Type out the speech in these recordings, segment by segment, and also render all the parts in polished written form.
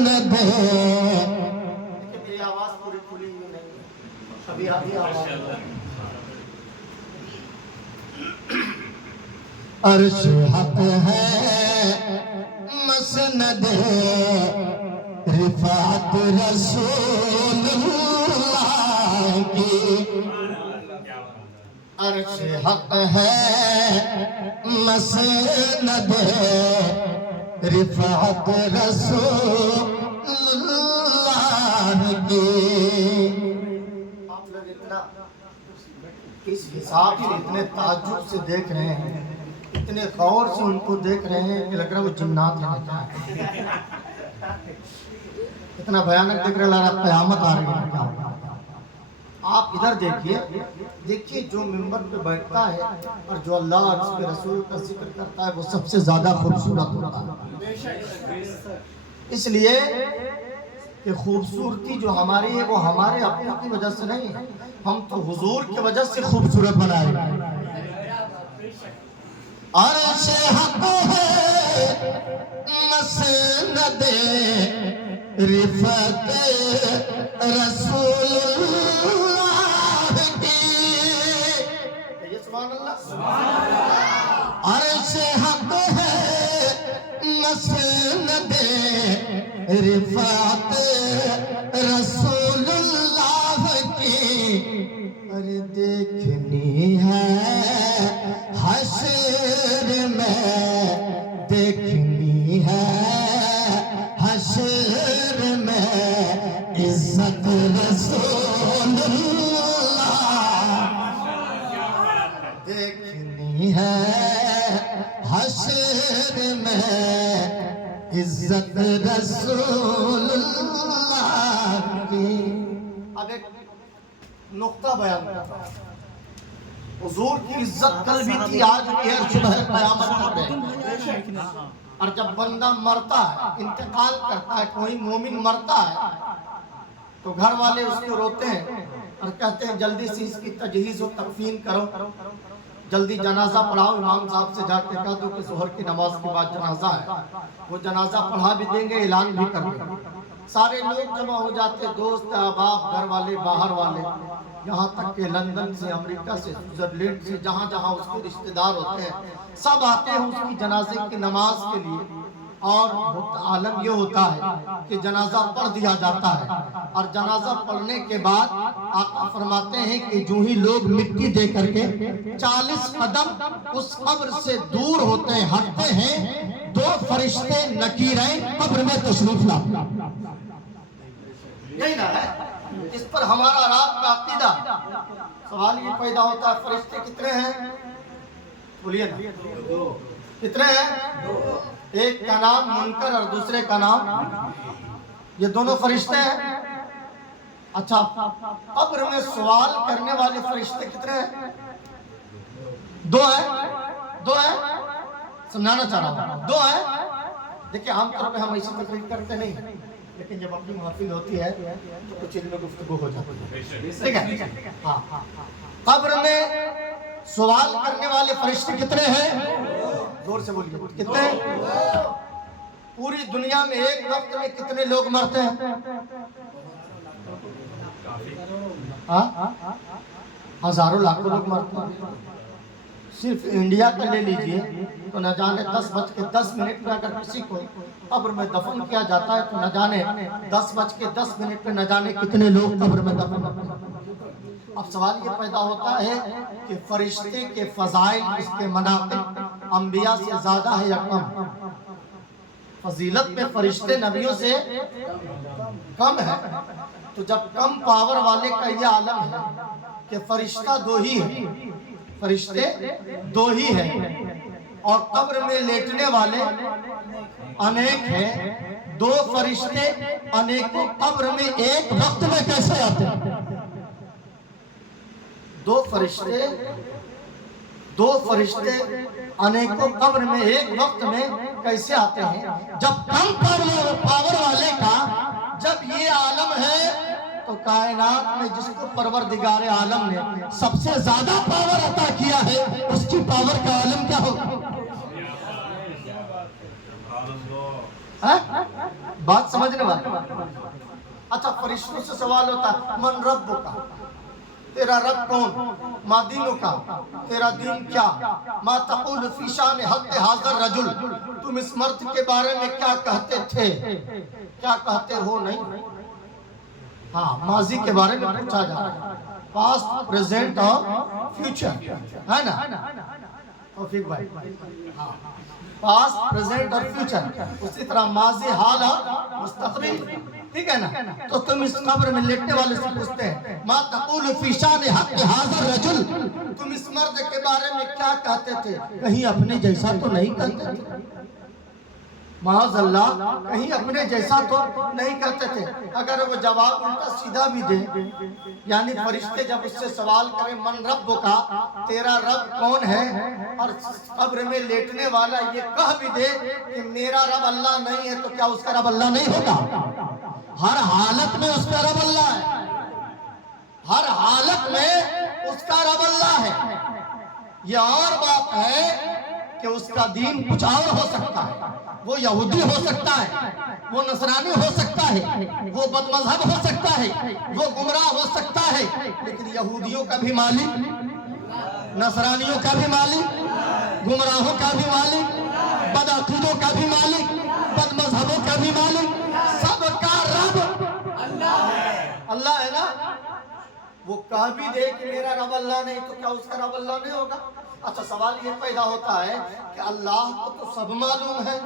مسند میری آواز پوری کھلی ہوئی نہیں ہے، ابھی آدھی آواز عرش حق ہے مسند رفعت رسول اللہ کی عرش حق ہے مسند رفعت رسول اللہ کی آپ لوگ اتنا کس حساب سے اتنے تعجب سے دیکھ رہے ہیں، اتنے غور سے ان کو دیکھ رہے ہیں کہ لگ رہا ہے وہ جنات ہیں کیا ہے؟ اتنا بھیانک دیکھ رہے، لگ رہا ہے قیامت آ رہی ہے کیا؟ آپ ادھر دیکھیے جو ممبر پہ بیٹھتا ہے اور جو اللہ اور اس کے رسول کا ذکر کرتا ہے وہ سب سے زیادہ خوبصورت ہوتا ہے، اس لیے کہ خوبصورتی جو ہماری ہے وہ ہمارے اپنے کی وجہ سے نہیں ہے، ہم تو حضور کی وجہ سے خوبصورت بنائے ہیں۔ عرش حق ہے مسند رفعت رسول اللہ کی یہ سبحان اللہ عرش حق ہے مسند رفعت رسول اللہ کی ارے دیکھنی ہے حشر میں دیکھنی ہے حشر میں عزت رسول اللہ دیکھنی ہے حشر میں عزت رسول اللہ کی اب ایک نقطہ بیان کرتا ہوں، حضور کی عزت کل بھی تھی آج بھی ہے اور صبح قیامت تک ہے۔ اور جب بندہ مرتا ہے انتقال کرتا ہے کوئی مومن مرتا ہے تو گھر والے اس کو روتے ہیں اور کہتے ہیں جلدی سے اس کی تجہیز و تکفین کرو، جلدی جنازہ پڑھاؤ، امام صاحب سے جا کے کہہ دو کہ ظہر کی نماز کے بعد جنازہ ہے، وہ جنازہ پڑھا بھی دیں گے، اعلان بھی کر دیں گے، سارے لوگ جمع ہو جاتے، دوست احباب گھر والے باہر والے، یہاں تک کہ لندن سے امریکہ سے سوئٹزرلینڈ سے جہاں جہاں اس کے رشتہ دار ہوتے ہیں سب آتے ہیں اس کی جنازے کی نماز کے لیے، اور عالم یہ ہوتا ہے کہ جنازہ پڑھ دیا جاتا ہے، اور جنازہ پڑھنے کے بعد آقا فرماتے ہیں کہ جو ہی لوگ مٹی دے کر کے 40 قدم اس قبر سے دور ہوتے ہیں ہٹتے ہیں، دو فرشتے نکیرین قبر میں تشریف لاتے ہیں۔ یہی نہ ہے اس پر ہمارا رات کا عقیدہ، سوال یہ پیدا ہوتا ہے فرشتے کتنے ہیں؟ بولیے نا کتنے ہیں؟ ایک کا نام منکر اور دوسرے کا نام، یہ دونوں فرشتے ہیں۔ اچھا قبر میں سوال کرنے والے فرشتے کتنے ہیں؟ دو ہیں سمجھانا چاہ رہا ہوں، دو ہیں۔ دیکھیں عام طور پہ ہم ایسی تقریر کرتے نہیں، لیکن جب اپنی محفل ہوتی ہے تو کچھ علم گفتگو ہو جاتی ہے، ٹھیک ہے؟ ہاں قبر میں سوال کرنے والے فرشتے کتنے ہیں؟ زور سے بولیے کتنے؟ پوری دنیا میں ایک وقت میں کتنے لوگ مرتے ہیں؟ ہزاروں لاکھوں لوگ مرتے ہیں۔ صرف انڈیا کا لے لیجئے تو نہ جانے 10:10 میں اگر کسی کو قبر میں دفن کیا جاتا ہے تو نہ جانے 10:10 پہ نہ جانے کتنے لوگ قبر میں دفن ہوتے ہیں۔ اب سوال یہ پیدا ہوتا ہے کہ فرشتے کے فضائل، اس کے مناقب انبیاء سے زیادہ ہے یا کم؟ فضیلت میں فرشتے نبیوں سے کم ہے، تو جب کم پاور والے کا یہ عالم ہے کہ فرشتہ دو ہی ہے، فرشتے دو ہی ہیں اور قبر میں لیٹنے والے انیک ہیں، دو فرشتے انیکوں قبر میں ایک وقت میں کیسے آتے ہیں؟ دو فرشتے انیکوں قبر میں ایک وقت میں کیسے آتے ہیں؟ جب کم پاور والے کا جب یہ عالم ہے تو کائنات میں جس کو پروردگار عالم نے سب سے زیادہ پاور عطا کیا ہے اس کی پاور کا عالم کیا ہوگا؟ بات سمجھنے والی. اچھا فرشتوں سے سوال ہوتا ہے من رب کا, تیرا رب کون, ما دینوں کا, تیرا دین کیا, ما تقول فی شان حق حاضر رجل, تم اس مرد کے بارے میں کیا کہتے تھے, کیا کہتے ہو. نہیں, ہاں ماضی کے بارے میں پوچھا جا رہا ہے, پاسٹ پریزنٹ اور فیوچر ہے نا. توفیق بھائی, پاسٹ پریزنٹ اور فیوچر, اسی طرح ماضی حال اور مستقبل, ٹھیک ہے نا. تو تم اس قبر میں لیٹنے والے سے پوچھتے ہیں ما تقول فی شان حق حاضر رجل, تم اس مرد کے بارے میں کیا کہتے تھے, کہیں اپنے جیسا تو نہیں کہتے تھے. معاذ اللہ, کہیں اپنے جیسا تو نہیں کرتے تھے. اگر وہ جواب الٹا سیدھا بھی دے, یعنی فرشتے جب اس سے سوال کریں من رب کا, تیرا رب کون ہے, اور قبر میں لیٹنے والا یہ کہہ بھی دے کہ میرا رب اللہ نہیں ہے, تو کیا اس کا رب اللہ نہیں ہوگا؟ ہر حالت میں اس کا رب اللہ ہے, ہر حالت میں اس کا رب اللہ ہے. یہ اور بات ہے کہ اس کا دین کچھ اور ہو سکتا ہے, وہ یہودی ہو سکتا ہے, وہ نصرانی ہو سکتا ہے, وہ بد مذہب ہو سکتا ہے, وہ گمراہ ہو سکتا ہے, لیکن یہودیوں کا بھی مالک, نصرانیوں کا بھی مالک, گمراہوں کا بھی مالک, بدعقیدوں کا بھی مالک, بد مذہبوں کا بھی مالک, سب کا رب اللہ ہے نا. وہ کہہ بھی دے کہ میرا رب اللہ نہیں, تو کیا اس کا رب اللہ نہیں ہوگا؟ اچھا سوال یہ پیدا ہوتا ہے کہ اللہ کو تو سب معلوم ہے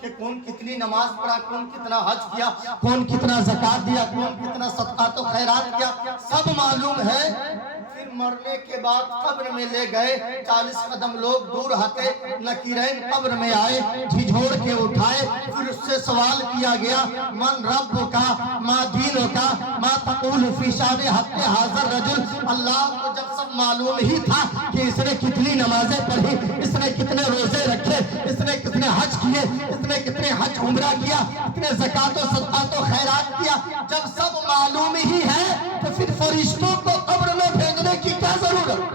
کہ کون کتنی نماز پڑھا, کون کتنا حج کیا, کون کتنا زکوٰۃ دیا, کون کتنا صدقات و خیرات کیا, سب معلوم ہے. پھر مرنے کے بعد قبر میں لے گئے, 40 قدم لوگ دور ہٹے, نکیرین قبر میں آئے, جھجھوڑ کے اٹھائے, پھر اس سے سوال کیا گیا من رب کا, ما دینوں کا, ما تقول فی شان حق حاضر رجل. اللہ کو جب سب معلوم ہی تھا کہ اس نے کتنی نمازیں پڑھی, اس نے کتنے روزے رکھے, اس نے کتنے حج کیے, اس نے کتنے حج عمرہ کیا, کتنے زکوٰۃ و صدقات و خیرات کیا, جب سب معلوم ہی ہے تو پھر فرشتوں کو قبر میں بھیجنے کی کیا ضرورت؟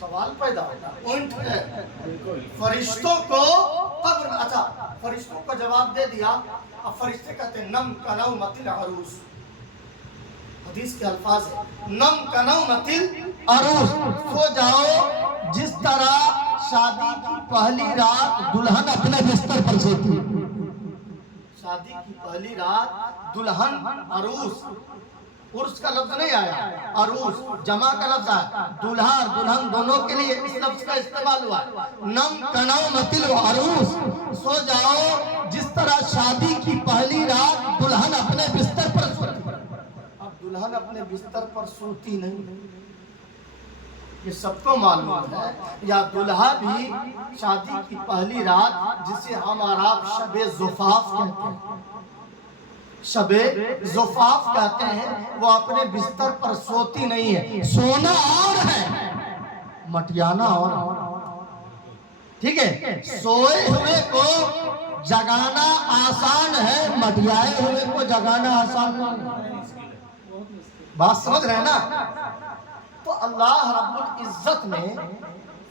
سوال پیدا ہوتا ہے. فرشتوں کو قبر میں, اچھا فرشتوں کو جواب دے دیا. اب فرشتے کہتے ہیں نم کنومۃ العروس, حدیث کے الفاظ ہے نم کنومۃ العروس, سو جاؤ جس طرح شادی کی پہلی رات دلہن اپنے بستر پر سوتی ہے. شادی کی پہلی رات دلہن, عروس, عرس کا لفظ نہیں آیا, عروس جمع کا لفظ آیا, دلہا اور دلہن دونوں کے لیے اس لفظ کا استعمال ہوا. نم کنومۃ العروس, سو جاؤ جس طرح شادی کی پہلی رات دلہن اپنے بستر پر سوتی. اب دلہن اپنے بستر پر سوتی نہیں, یہ سب کو معلوم ہے. یا دلہا بھی شادی کی پہلی رات, جسے ہم اور آپ شب زفاف کہتے ہیں, شب زفاف کہتے ہیں, وہ اپنے بستر پر سوتی نہیں ہے. سونا اور ہے, مٹیانا اور, ٹھیک ہے. سوئے ہوئے کو جگانا آسان ہے, مٹیائے ہوئے کو جگانا آسان نہیں. بات سمجھ رہے ہیں نا. تو اللہ رب العزت نے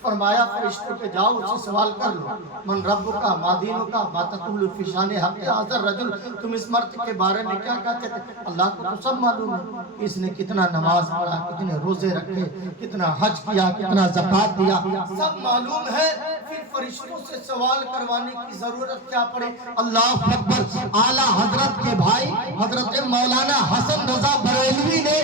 فرمایا فرشتوں کے جاؤ اس سے سوال کر لو من رب کا, ما دینوں کا, ما تقول فی شان حق حاضر رجل, تم اس مرد کے بارے میں کیا کہتے تھے. اللہ کو تو سب معلوم ہے, اس نے کتنا نماز پڑھا, کتنے روزے رکھے, کتنا حج کیا, کتنا زکوٰۃ دیا, سب معلوم ہے. پھر فرشتوں سے سوال کروانے کی ضرورت کیا پڑے. اللہ اکبر. اعلیٰ حضرت کے بھائی حضرت مولانا حسن رضا بریلوی نے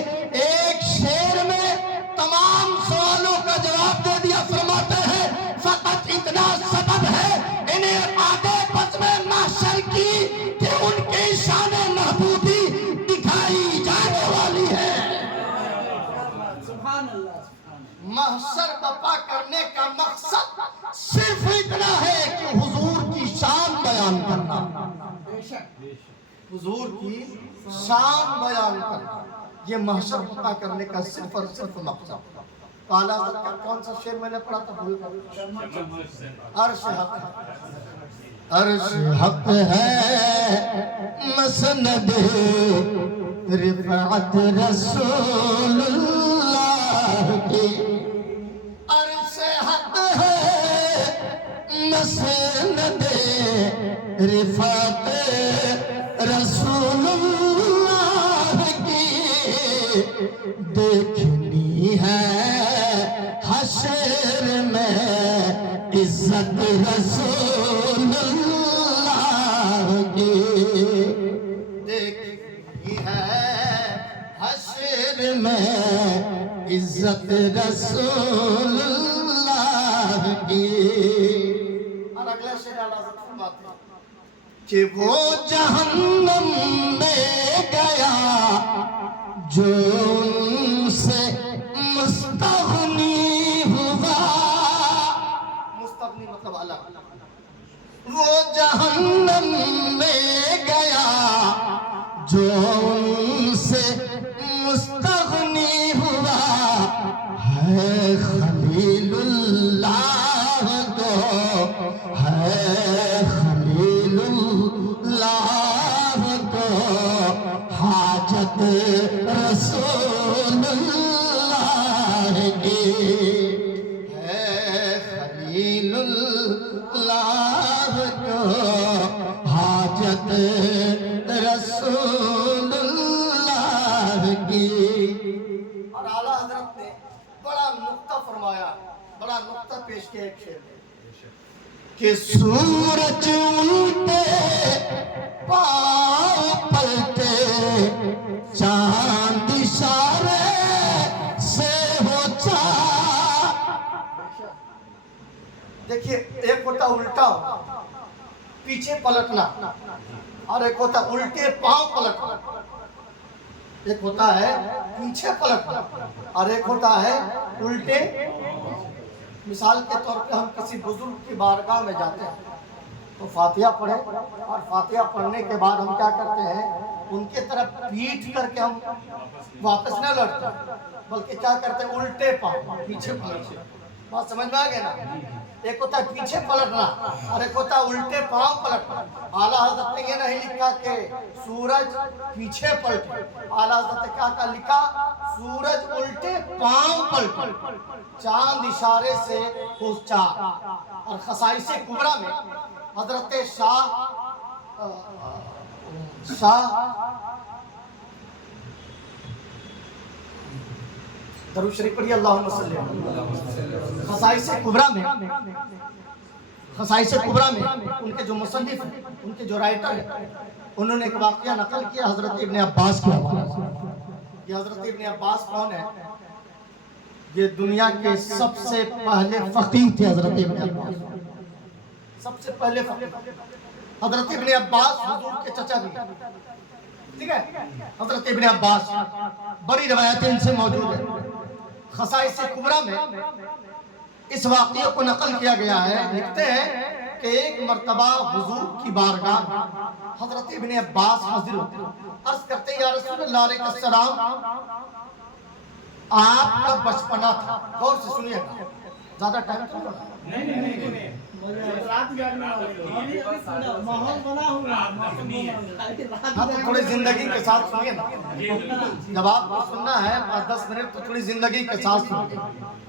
ایک شعر میں تمام سوالوں کا جواب دے دیا. فرماتے ہیں فقط اتنا سبب ہے انہیں آگے بس میں محشر کی کہ ان کی شان محبوبی دکھائی جانے والی ہے. محشر بپا کرنے کا مقصد صرف اتنا ہے کہ حضور کی شان بیان کرنا, حضور کی شان بیان کرنا, یہ محشر بپا کرنے کا صرف اور صرف مقصد. اعلیٰ حضرت کا کون سا شعر میں نے پڑھا تھا بھول کر, عرش حق ہے, عرش حق ہے مسند رفعت رسول اللہ کی, عرش حق ہے مسند رفعت رسول اللہ کی دیکھنی ہے حشر میں عزت رسول اللہ کی دیکھنی ہے حشر میں عزت رسول اللہ کی اور اگلا شعر اعلیٰ حضرت فرماتے ہیں کہ وہ جہنم میں گیا جو ان سے مستغنی ہوا مستغنی مطلب الگ وہ جہنم میں گیا جو ان سے مستغنی ہوا ہے خلیل اللہ کو ہے خلیل اللہ کو حاجت رسول اللہ کی ہے خلیل اللہ کو حاجت رسول اللہ کی اور اعلیٰ حضرت نے بڑا نقطہ فرمایا بڑا نقطہ پیش کیا ایک شعر میں کہ سورج الٹے پاؤں پلٹے چاند اشارے سے ہو چاند دیکھیے ایک ہوتا الٹا پیچھے پلٹنا اور ایک ہوتا الٹے پاؤں پلٹنا ایک ہوتا ہے پیچھے پلٹنا اور ایک ہوتا ہے الٹے مثال کے طور پہ ہم کسی بزرگ کی بارگاہ میں جاتے ہیں تو فاتحہ پڑھیں اور فاتحہ پڑھنے کے بعد ہم کیا کرتے ہیں ان کے طرف پیٹھ کر کے ہم واپس نہ لڑتے بلکہ کیا کرتے ہیں الٹے پاؤں پیچھے پلٹتے بات سمجھ میں آ گئے نا ایک ہوتا ہے پیچھے پلٹنا اور ایک ہوتا ہے الٹے پاؤں پلٹنا اعلیٰ حضرت نے یہ نہیں لکھا کہ سورج پیچھے پلٹے اعلیٰ حضرت نے کیا لکھا سورج الٹے پاؤں پلٹے چاند اشارے سے پہنچا اور خصائص کبریٰ میں حضرت شاہ درود شریف پڑھیے اللہم صلی اللہ خصائص کبریٰ میں ان کے جو مصنف ہیں ان کے جو رائٹر ہیں انہوں نے ایک واقعہ نقل کیا حضرت ابن عباس کے حوالے سے یہ حضرت ابن عباس کون ہے یہ دنیا کے سب سے پہلے فقیہ تھے حضرت ابن عباس سب سے پہلے فقیہ حضرت ابن عباس حضور کے چچا بھی ٹھیک ہے حضرت ابن عباس بڑی روایتیں ان سے موجود ہیں خصائص کبریٰ میں اس واقعے کو نقل کیا گیا ہے لکھتے ہیں کہ ایک مرتبہ حضور کی بارگاہ حضرت ابن عباس حاضر ہوتے عرض کرتے یا رسول اللہ علیہ السلام آپ کا بچپنا تھا غور سے سنیے گا زیادہ ٹائم نہیں تھوڑی زندگی کے ساتھ سنیے نا جب آپ کو سننا ہے 10 منٹ تو تھوڑی زندگی کے ساتھ سنیے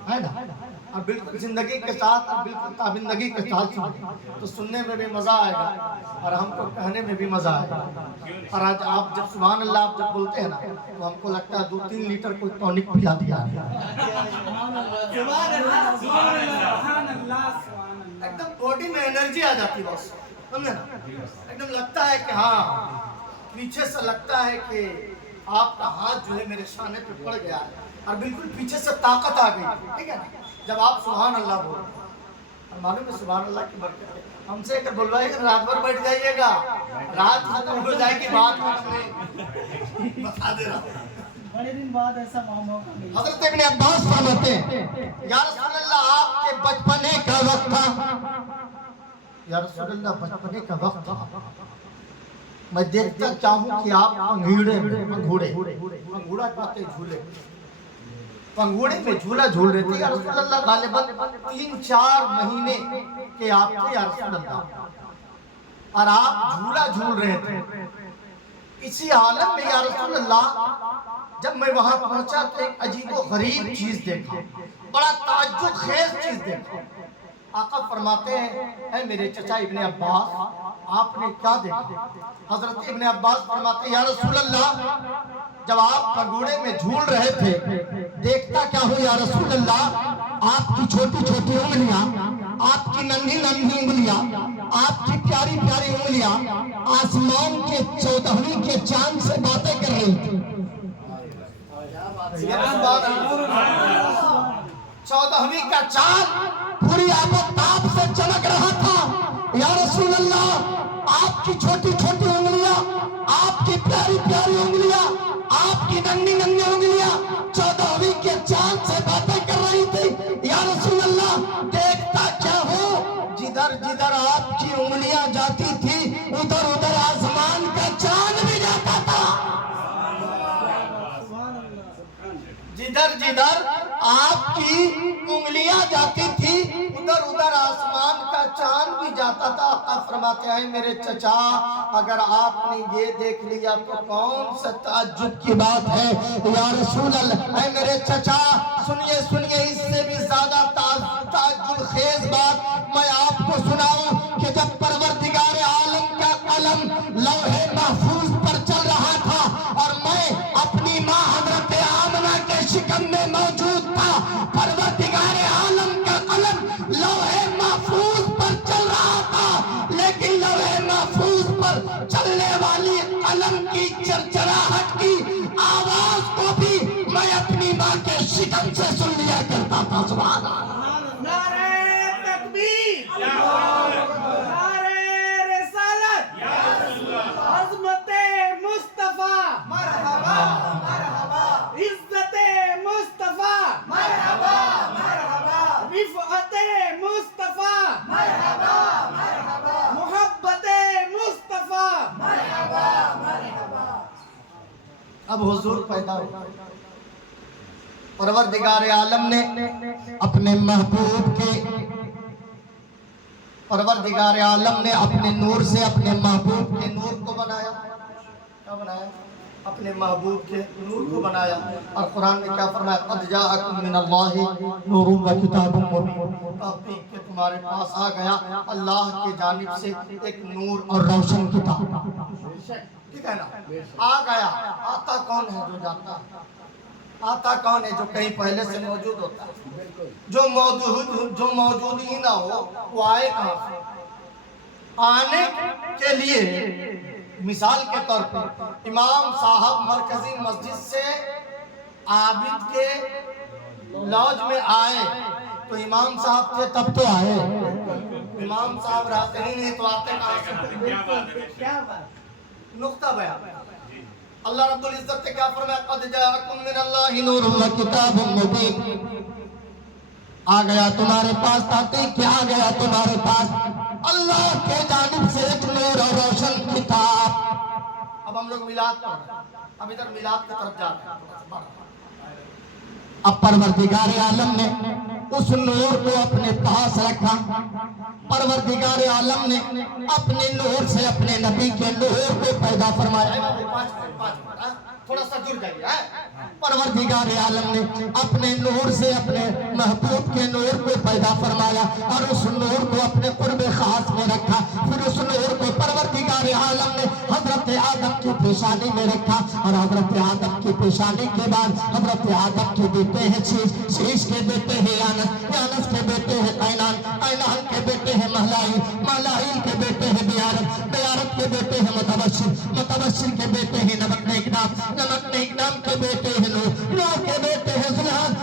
ہے نا اور بالکل زندگی کے ساتھ اور بالکل تابندگی کے ساتھ تو سننے میں بھی مزہ آئے گا اور ہم کو کہنے میں بھی مزہ آئے گا اور آج آپ جب سبحان اللہ آپ جب بولتے ہیں نا تو ہم کو لگتا ہے 2-3 لیٹر کوئی ٹونک پلا دیا ایک دم باڈی میں انرجی آ جاتی بس سمجھے نا ایک دم لگتا ہے کہ ہاں پیچھے سے لگتا ہے کہ آپ کا ہاتھ جو ہے میرے شانے پہ پڑ گیا ہے اور بالکل پیچھے سے طاقت آ گئی ٹھیک ہے نا جب آپ سبحان اللہ بولیں اور معلوم ہے سبحان اللہ کی برکت ہے ہم سے اگر بلوائے گا رات بھر بیٹھ جائیے گا رات ختم ہو جائے گی بات بتا دے رہا بڑے دن بعد ایسا معاملہ حضرت ابن عباس فرماتے ہیں یا رسول اللہ آپ کے بچپنے کا وقت تھا یا رسول اللہ بچپنے کا وقت تھا میں دیکھتا چاہوں کہ آپ پنگھوڑے میں جھولا جھول رہے تھے یا رسول اللہ غالباً 3-4 مہینے کے آپ تھے یا رسول اللہ اور آپ جھولا جھول رہے تھے اسی حالت میں یا رسول اللہ جب میں وہاں پہنچا تو ایک عجیب و غریب چیز دیکھا بڑا تعجب خیز چیز دیکھا آقا فرماتے ہیں اے میرے چچا ابن عباس آپ نے کیا دیکھا؟ حضرت ابن عباس فرماتے ہیں یا رسول اللہ جب آپ پگوڑے میں جھول رہے تھے دیکھتا کیا ہو یا رسول اللہ آپ کی چھوٹی چھوٹی انگلیاں آپ کی ننھی ننھی انگلیاں آپ کی پیاری پیاری انگلیاں آسمان کے 14ویں کے چاند سے باتیں کر رہی تھی 14ویں کا چاند پوری آب و تاب سے چمک رہا تھا یا رسول اللہ آپ کی چھوٹی چھوٹی انگلیاں آپ کی پیاری پیاری انگلیاں آپ کی ننھی ننھی انگلیاں 14ویں کے چاند سے باتیں کر رہی تھی یا رسول اللہ دیکھتا کیا ہو جدھر جدھر آپ کی انگلیاں جاتی تھی ادھر ادھر آسمان کا چاند بھی جاتا تھا جدھر جدھر آپ کی انگلیاں جاتی تھی ادھر ادھر آسمان کا چاند بھی جاتا تھا آقا فرماتے ہیں میرے چچا اگر آپ نے یہ دیکھ لیا تو کون سا تعجب کی بات ہے یا رسول اللہ اے میرے چچا سنیے سنیے اس سے بھی زیادہ تعجب خیز بات میں آپ کو سناؤں کہ جب پروردگار عالم کا قلم لوح محفوظ پر چل رہا تھا اور میں اپنی ماں حضرت آمنہ کے شکم میں موجود تھا پروردگار عالم کا قلم لوح محفوظ پر چل رہا تھا لیکن لوح محفوظ پر چلنے والی قلم کی چرچراہٹ کی آواز کو بھی میں اپنی ماں کے شکم سے سن لیا کرتا تھا سبحان اللہ نعرہ تکبیر نعرہ رسالت عظمت مصطفیٰ مرحبا مرحبا عزت مصطفیٰ مرحبا مرحبا رفعت مصطفیٰ مرحبا مرحبا محبت مصطفیٰ مرحبا مرحبا اب حضور پیدا ہو پروردگار عالم نے اپنے محبوب کے پروردگار عالم نے اپنے نور سے اپنے محبوب کے نور کو بنایا کیا بنایا اپنے محبوب کے نور کو بنایا اور قرآن میں کیا فرمایا قد جاءکم من اللہ نور و کتاب مبین تحقیق کہ تمہارے پاس آ گیا اللہ کی جانب سے ایک نور اور روشن کتاب ٹھیک ہے نا آ گیا آتا کون ہے جو جاتا ہے آتا کون ہے جو کہیں پہلے سے موجود ہوتا ہے جو موجود ہی نہ ہو وہ آئے کہاں سے آنے کے لیے مثال کے طور پر امام صاحب مرکزی مسجد سے عابد کے لوج میں آئے تو امام صاحب تھے تب تو آئے امام صاحب رہتے ہی نہیں تو آتے کہاں سے کیا بات نقطہ بیان اللہ رب العزت نے کیا فرمایا قد جاءکم من اللہ نور و کتاب مبین آ گیا تمہارے پاس تحقیق کیا آ گیا تمہارے پاس اللہ کے جانب سے ایک نور اور روشن کتاب اب ہم لوگ میلاد پڑھ رہے ہیں اب ادھر میلاد کی طرف جا رہے ہیں اب پروردگار عالم نے اس نور کو اپنے پاس رکھا پروردگار عالم نے اپنے نور سے اپنے نبی کے نور کو پیدا فرمایا تھوڑا سا جڑ جائیے پروردگار عالم نے اپنے نور سے اپنے محبوب کے نور کو پیدا فرمایا اور اس نور کو اپنے قرب خاص میں رکھا پھر اس نور کو پروردگار عالم نے حضرت آدم کی پیشانی میں رکھا اور حضرت آدم کی پیشانی کے بعد حضرت آدم کے بیٹے ہیں شیش کے بیٹے ہیں یانس کے بیٹے ہیں قینان کے بیٹے ہیں مہلائیل کے بیٹے ہیں بیارت کے بیٹے ہیں متبشر کے بیٹے ہیں نمک اقدام کے بیٹے ہیں نوح کے بیٹے ہیں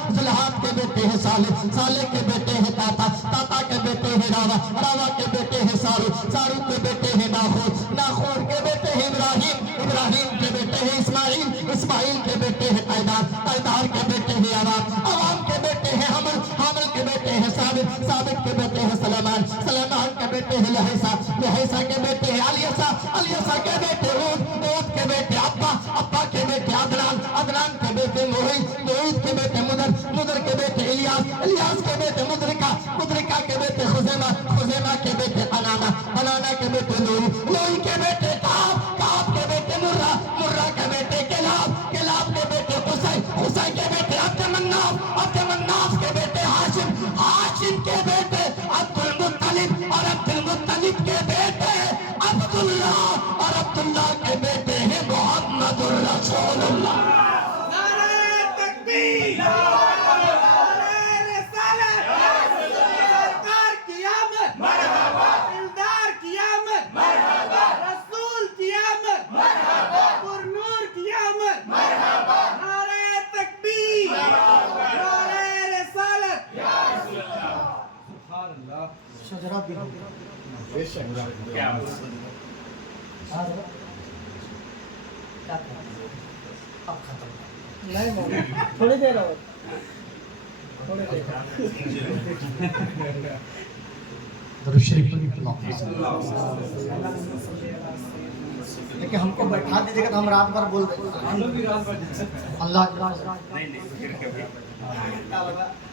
زلحاد کے بیٹے ہیں صالح کے بیٹے ہیں تاتا کے بیٹے ہیں راوا کے بیٹے ہیں سارو کے بیٹے ہیں ناخور کے بیٹے ہیں ابراہیم کے بیٹے ہیں اسماعیل کے بیٹے ہیں قیدار کے بیٹے ہیں عوام کے بیٹے ہیں حامل کے بیٹے ہیں ثابت کے بیٹے ہیں سلیمان کے بیٹے ہیں لہیسا کے بیٹے ہیں الیسا کے بیٹے عود کے بیٹے ابا کے بیٹے عدنان کے بیٹے موعید کے بیٹے مدر کے بیٹے الیاس کے بیٹے مدرکہ کے بیٹے خزیمہ کے بیٹے قنانہ کے بیٹے لوئی کے بیٹے کعب کے بیٹے مرہ کے بیٹے کلاب کے بیٹے حسین کے بیٹے عبد مناف کے بیٹے ہاشم کے بیٹے عبد طالب کے بیٹے عبداللہ اور عبداللہ کے بیٹے ہیں محمد الرسول اللہ. نعرہ تکبیر نعرہ رسالت سرکار کی آمد دلدار کی آمد رسول کی آمد پرنور کی آمد نعرہ تکبیر نعرہ رسالت. شجرہ بھی ہو اب ختم. تھوڑی دیر اور تھوڑی دیر درود شریف لیکن ہم کو بیٹھا دیجیے گا تو ہم رات بھر بول دیں گے اللہ.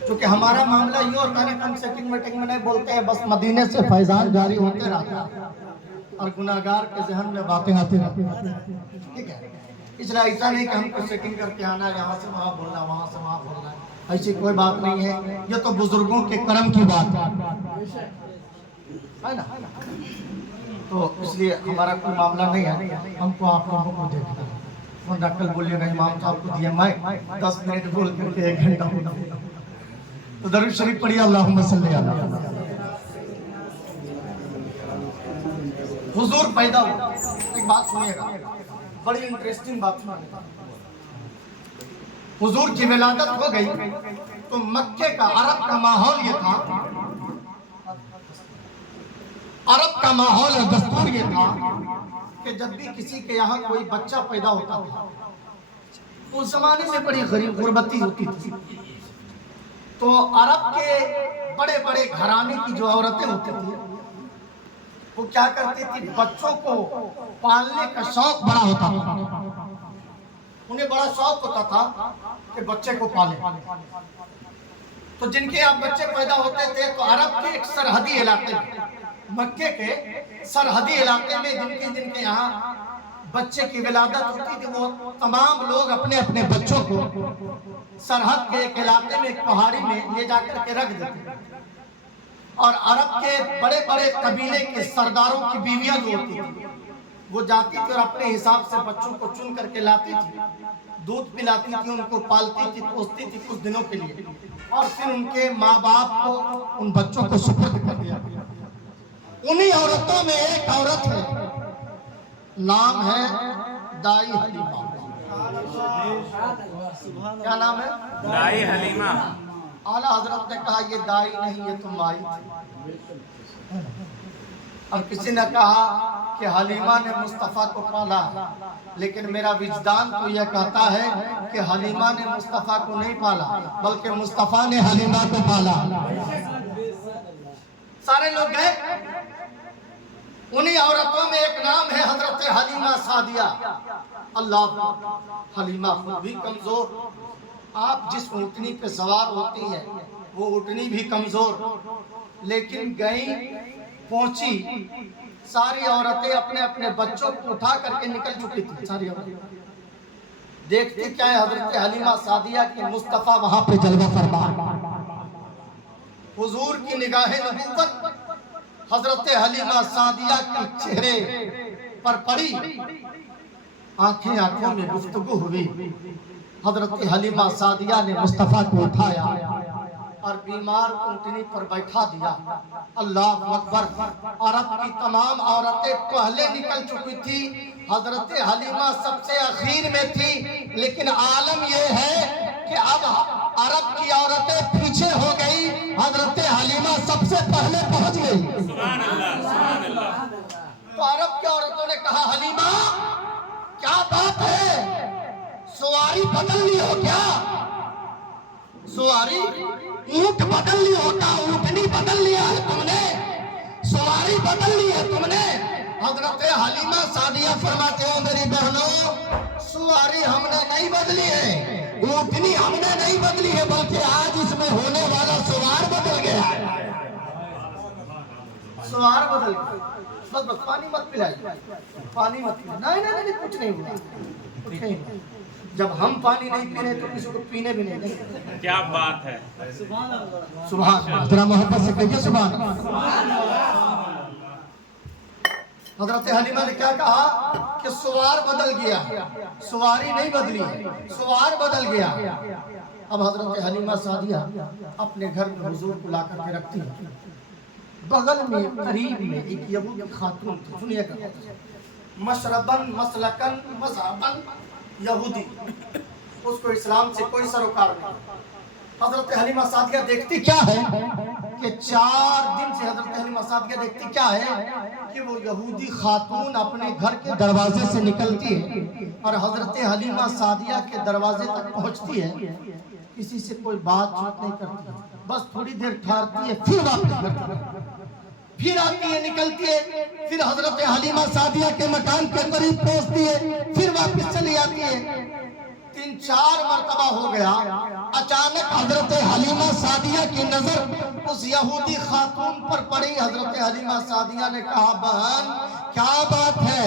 چونکہ ہمارا معاملہ یہ ہوتا ہے کہ ہم سیٹنگ میٹنگ میں نہیں بولتے ہیں, بس مدینے سے فیضان جاری ہوتے رہتا ہے اور گناہگار کے ذہن میں باتیں آتی رہتی ہیں. ٹھیک ہے, اس لیے ایسا نہیں کہ ہم کو سیٹنگ کر کے آنا, یہاں سے وہاں بولنا, وہاں سے وہاں بولنا, ایسی کوئی بات نہیں ہے. یہ تو بزرگوں کے کرم کی بات ہے نا. تو اس لیے ہمارا کوئی معاملہ نہیں ہے, ہم کو آپ لوگوں کو دیکھنا ہے. ورنہ کل بولیے گا امام صاحب کو دیا میں 10 منٹ بول کر کے 1 گھنٹہ ہونا. تو درود شریف پڑھیے اللہم صلی علی حضور پیدا ہوا. ایک بات سنیے گا, بڑی انٹریسٹنگ بات سنیے. حضور کی ولادت ہو گئی تو مکے کا عرب کا ماحول یہ تھا, عرب کا ماحول اور دستور یہ تھا کہ جب بھی کسی کے یہاں کوئی بچہ پیدا ہوتا تھا, اس زمانے میں بڑی غربتی ہوتی تھی, تو عرب کے بڑے بڑے گھرانے کی جو عورتیں ہوتی تھیں وہ کیا کرتی تھی, بچوں کو پالنے کا شوق بڑا ہوتا تھا. انہیں بڑا شوق ہوتا تھا کہ بچے کو پالیں. تو جن کے یہاں بچے پیدا ہوتے تھے تو عرب کے ایک سرحدی علاقے میں, مکے کے سرحدی علاقے میں جن کے یہاں بچے کی ولادت ہوتی تھی, وہ تمام لوگ اپنے اپنے بچوں کو سرحد کے ایک علاقے میں, ایک پہاڑی میں لے جا کر کے رکھ دیتے. اور عرب کے بڑے بڑے قبیلے کے سرداروں کی بیویاں جو ہوتی تھی وہ جاتی تھی اور اپنے حساب سے بچوں کو چن کر کے لاتی تھی, دودھ پلاتی تھی, ان کو پالتی تھی, پوستی تھی کچھ دنوں کے لیے, اور پھر ان کے ماں باپ کو ان بچوں کو سپرد کر دیا. انہی عورتوں میں ایک عورت ہے, نام ہے دائی حلیمہ. کیا نام ہے؟ دائی حلیمہ. اعلیٰ حضرت نے کہا یہ دائی نہیں, یہ تو مائی تھی. اور کسی نے کہا کہ حلیمہ نے مصطفیٰ کو پالا, لیکن میرا وجدان تو یہ کہتا ہے کہ حلیمہ نے مصطفیٰ کو نہیں پالا بلکہ مصطفیٰ نے حلیمہ کو پالا. سارے لوگ گئے. انہی عورتوں میں ایک نام ہے حضرت حلیمہ سعدیہ. اللہ, حلیمہ خود بھی کمزور, آپ جس اونٹنی پہ سوار ہوتی ہیں وہ اونٹنی بھی کمزور, لیکن گئی پہنچی, ساری عورتیں اپنے اپنے بچوں کو اٹھا کر کے نکل چکی تھی. ساری عورتیں دیکھتی کیا ہے, حضرت حلیمہ سعدیہ کی مصطفیٰ وہاں پہ جلوہ فرما. حضور کی نگاہ نبوت حضرت حلیمہ سعدیہ کے چہرے پر پڑی, آنکھیں آنکھوں میں گفتگو ہوئی. حضرت حلیمہ سعدیہ نے مصطفیٰ کو اٹھایا اور بیمار اونٹنی پر بیٹھا دیا. اللہ اکبر. عرب کی تمام عورتیں پہلے نکل چکی تھی, حضرت حلیمہ سب سے اخیر میں تھی, لیکن عالم یہ ہے کہ اب عرب کی عورتیں پیچھے ہو گئی, حضرت حلیمہ سب سے پہلے پہنچ گئی. سبحان اللہ, سبحان اللہ. تو عرب کی عورتوں نے کہا حلیمہ کیا بات ہے, سواری بدل لی ہو کیا؟ سواری اونٹ بدل لی ہوتا, اونٹنی بدل لیا ہے تم نے, سواری بدل لی ہے تم نے. حضرت حلیمہ سعدیہ فرماتے ہیں میری بہنوں, سواری ہم نے نہیں بدلی ہے, اونٹنی ہم نے نہیں بدلی ہے, بلکہ آج اس میں ہونے والا سوار بدل گیا ہے. سوار بدل گیا. بس بس پانی مت پلائیے, پانی مت پلائیے. نہیں کچھ نہیں ہوا, کچھ نہیں ہوا. جب ہم پانی نہیں پینے تو کسی کو پینے بھی نہیں دیں. کیا بات ہے. سبحان اللہ. ذرا محبت سے کہیے سبحان اللہ. حضرت حلیمہ نے کیا کہا کہ سوار بدل گیا، سواری نہیں بدلی، سوار بدل گیا۔ اب حضرت حلیمہ سعدیہ اپنے گھر میں حضور کو لا کر کے رکھتی ہیں۔ بغل میں قریب میں ایک یہودی خاتون تھی، سنیے گا، مشربن مسلکن مذہبن یہودی، اس کو اسلام سے کوئی سروکار نہیں۔ حضرت حلیمہ سعدیہ دیکھتی کیا ہے کہ 4 دن سے حضرت حلیمہ سعدیہ دیکھتی کیا ہے کہ وہ یہودی خاتون اپنے گھر کے دروازے سے نکلتی ہے اور حضرت حلیمہ سعدیہ کے دروازے تک پہنچتی ہے، کسی سے کوئی بات چیت نہیں کرتی، بس تھوڑی دیر ٹھہرتی ہے، پھر واپس کرتی ہے، پھر آتی ہے، نکلتی ہے، پھر حضرت حلیمہ سعدیہ کے مکان کے قریب پہنچتی ہے، پھر واپس چلی آتی ہے۔ 3-4 مرتبہ ہو گیا، اچانک حضرت حلیمہ سعدیہ کی نظر اس یہودی خاتون پر پڑی۔ حضرت حلیمہ سعدیہ نے کہا بہن کیا بات ہے،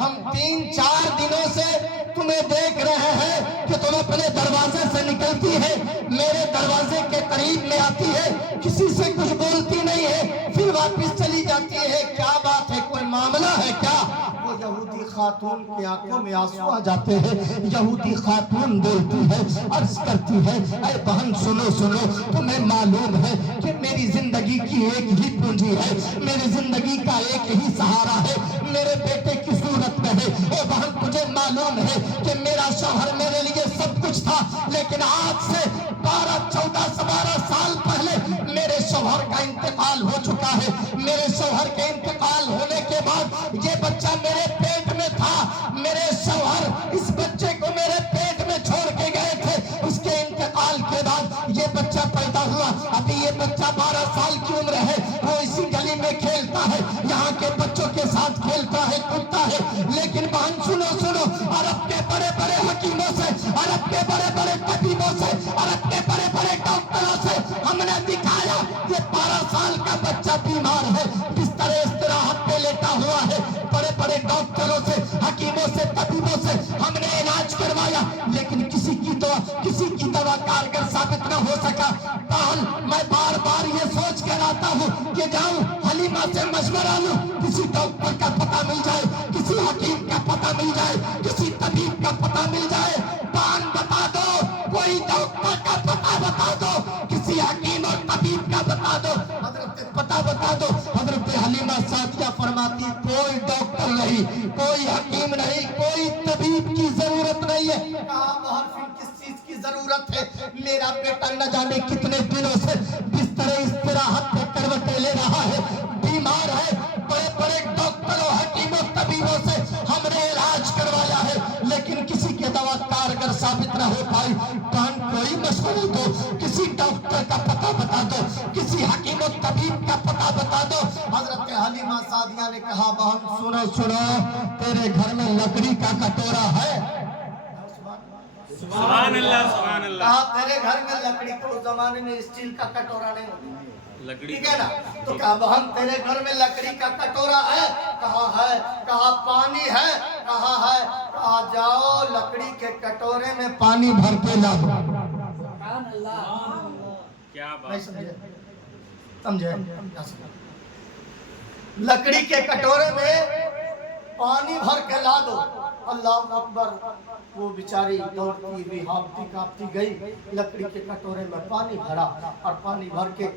ہم 3-4 دنوں سے تمہیں دیکھ رہے ہیں کہ تم اپنے دروازے سے نکلتی ہے، میرے دروازے کے قریب میں آتی ہے، کسی سے کچھ بولتی نہیں ہے، پھر واپس چلی جاتی ہے، کیا بات ہے، کوئی معاملہ ہے کیا؟ وہ یہودی خاتون کی آنکھوں میں آنسو آ جاتے ہیں۔ یہودی خاتون بولتی ہے، عرض کرتی ہے اے بہن سنو سنو، تمہیں معلوم ہے کہ میری زندگی کی ایک ہی پونجی ہے، میری زندگی کا ایک ہی سہارا ہے، میرے بیٹے کی صورت میں ہے۔ اے بہن تجھے معلوم ہے کہ میرا شوہر میرے لیے سب کچھ تھا، لیکن آج سے 12 سال پہلے میرے شوہر کا انتقال ہو چکا ہے۔ میرے شوہر کے انتقال ہونے کے بعد یہ بچہ میرے پیٹ میں تھا، میرے شوہر اس بچے کو میرے پیٹ میں چھوڑ کے گئے تھے، اس کے انتقال کے بعد یہ بچہ پیدا ہوا، ابھی یہ بچہ 12 سال کی عمر ہے، وہ اسی گلی میں کھیلتا ہے، یہاں کے بچوں کے ساتھ کھیلتا ہے، کودتا ہے۔ لیکن بہن سنو سنو، عرب کے بڑے بڑے حکیموں سے، عرب کے بڑے بڑے طبیبوں سے، عرب کے بڑے بڑے ڈاکٹروں سے ہم نے دکھایا یہ 12 سال کا بچہ بیمار ہے، بستر استراحت پہ لیٹا ہوا ہے، بڑے بڑے ڈاکٹروں سے، حکیموں سے، طبیبوں سے ہم نے علاج کروایا، لیکن کسی کی دوا کارگر ثابت نہ ہو سکا۔ بہن میں بار بار یہ سوچ کر آتا ہوں کہ جاؤں حلیمہ سے مشورہ لوں، کسی ڈاکٹر کا پتہ مل جائے، کسی حکیم کا پتہ مل جائے، کسی طبیب کا پتہ مل جائے۔ بہن بتا دو، کوئی ڈاکٹر کا پتہ بتا دو، کسی حکیم اور طبیب کا بتا دو، حضرت پتہ بتا دو۔ حضرت حلیمہ سعدیہ فرماتی کوئی ڈاکٹر نہیں، کوئی حکیم نہیں، کوئی طبیب کی ضرورت نہیں ہے۔ کہا بہن پھر کس چیز کی ضرورت ہے؟ میرا بیٹا نہ جانے کتنے دنوں سے بستر استراحت پہ کروٹیں لے رہا ہے، بیمار ہے، بڑے بڑے ڈاکٹروں، حکیموں، طبیبوں سے ہم نے علاج کروایا ہے، لیکن کسی کی دوا کارگر ثابت نہ ہو پائی۔ بہن کوئی مشورہ دو، کسی ڈاکٹر کا پتہ بتا دو، کسی حکیم و طبیب کا پتہ بتا دو۔ حضرت حلیمہ سعدیہ نے کہا بہن سنو سنو، تیرے گھر میں لکڑی کا کٹورا ہے؟ سبحان اللہ سبحان اللہ۔ کہا تیرے گھر میں لکڑی کا، اس زمانے میں اسٹیل کا کٹورا نہیں ہوتا، لکڑی ٹھیک ہے نا؟ تو کہا بہن تیرے گھر میں لکڑی کا کٹورا ہے؟ کہا ہے۔ کہا پانی ہے؟ کہا ہے۔ کہا جاؤ لکڑی کے کٹورے میں پانی بھر کے لاؤ۔ کیا نہیں بات، سمجھے؟ لکڑی کے کٹورے میں پانی بھر کے لا دو۔ اللہ اکبر۔ وہ بیچاری دوڑتی ہوئی ہانپتی کانپتی گئی، لکڑی کے کٹورے میں پانی بھرا اور پانی بھر کے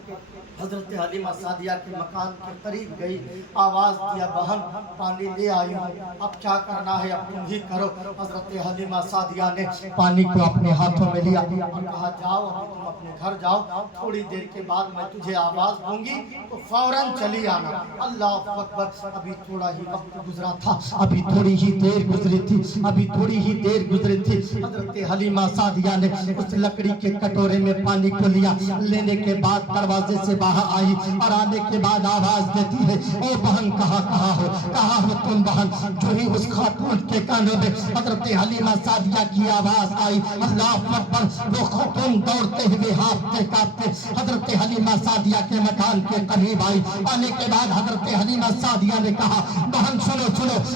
حضرت حلیمہ سعدیہ کے مکان کے قریب گئی، آواز دیا بہن پانی لے آئی ہوں، اب کیا کرنا ہے اب تم ہی کرو۔ حضرت حلیمہ سعدیہ نے پانی کو اپنے ہاتھوں میں لیا اور کہا جاؤ ابھی تم اپنے گھر جاؤ، تھوڑی دیر کے بعد میں تجھے آواز دوں گی تو فوراً چلی آنا۔ اللہ اکبر۔ ابھی تھوڑا ہی وقت گزرا تھا، ابھی تھوڑی ہی دیر گزری تھی، ابھی تھوڑی ہی دیر گزری تھی۔ حضرت حلیمہ سعدیہ نے اس لکڑی کے کٹورے میں پانی کو لیا، لینے کے بعد دروازے سے باہر آئی اور آنے کے بعد آواز دیتی ہے او بہن کہاں ہو تم بہن؟ جو ہی اس خاتون کے کانوں میں حضرت حلیمہ سعدیہ کی آواز آئی، اللہ اکبر، وہ خاتون دوڑتے ہوئے ہانپتے کانپتے حضرت حلیمہ سعدیہ کے مکان کے قریب آئی۔ آنے کے بعد حضرت حلیمہ سعدیہ نے کہا بہن سنو سنو،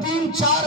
3-4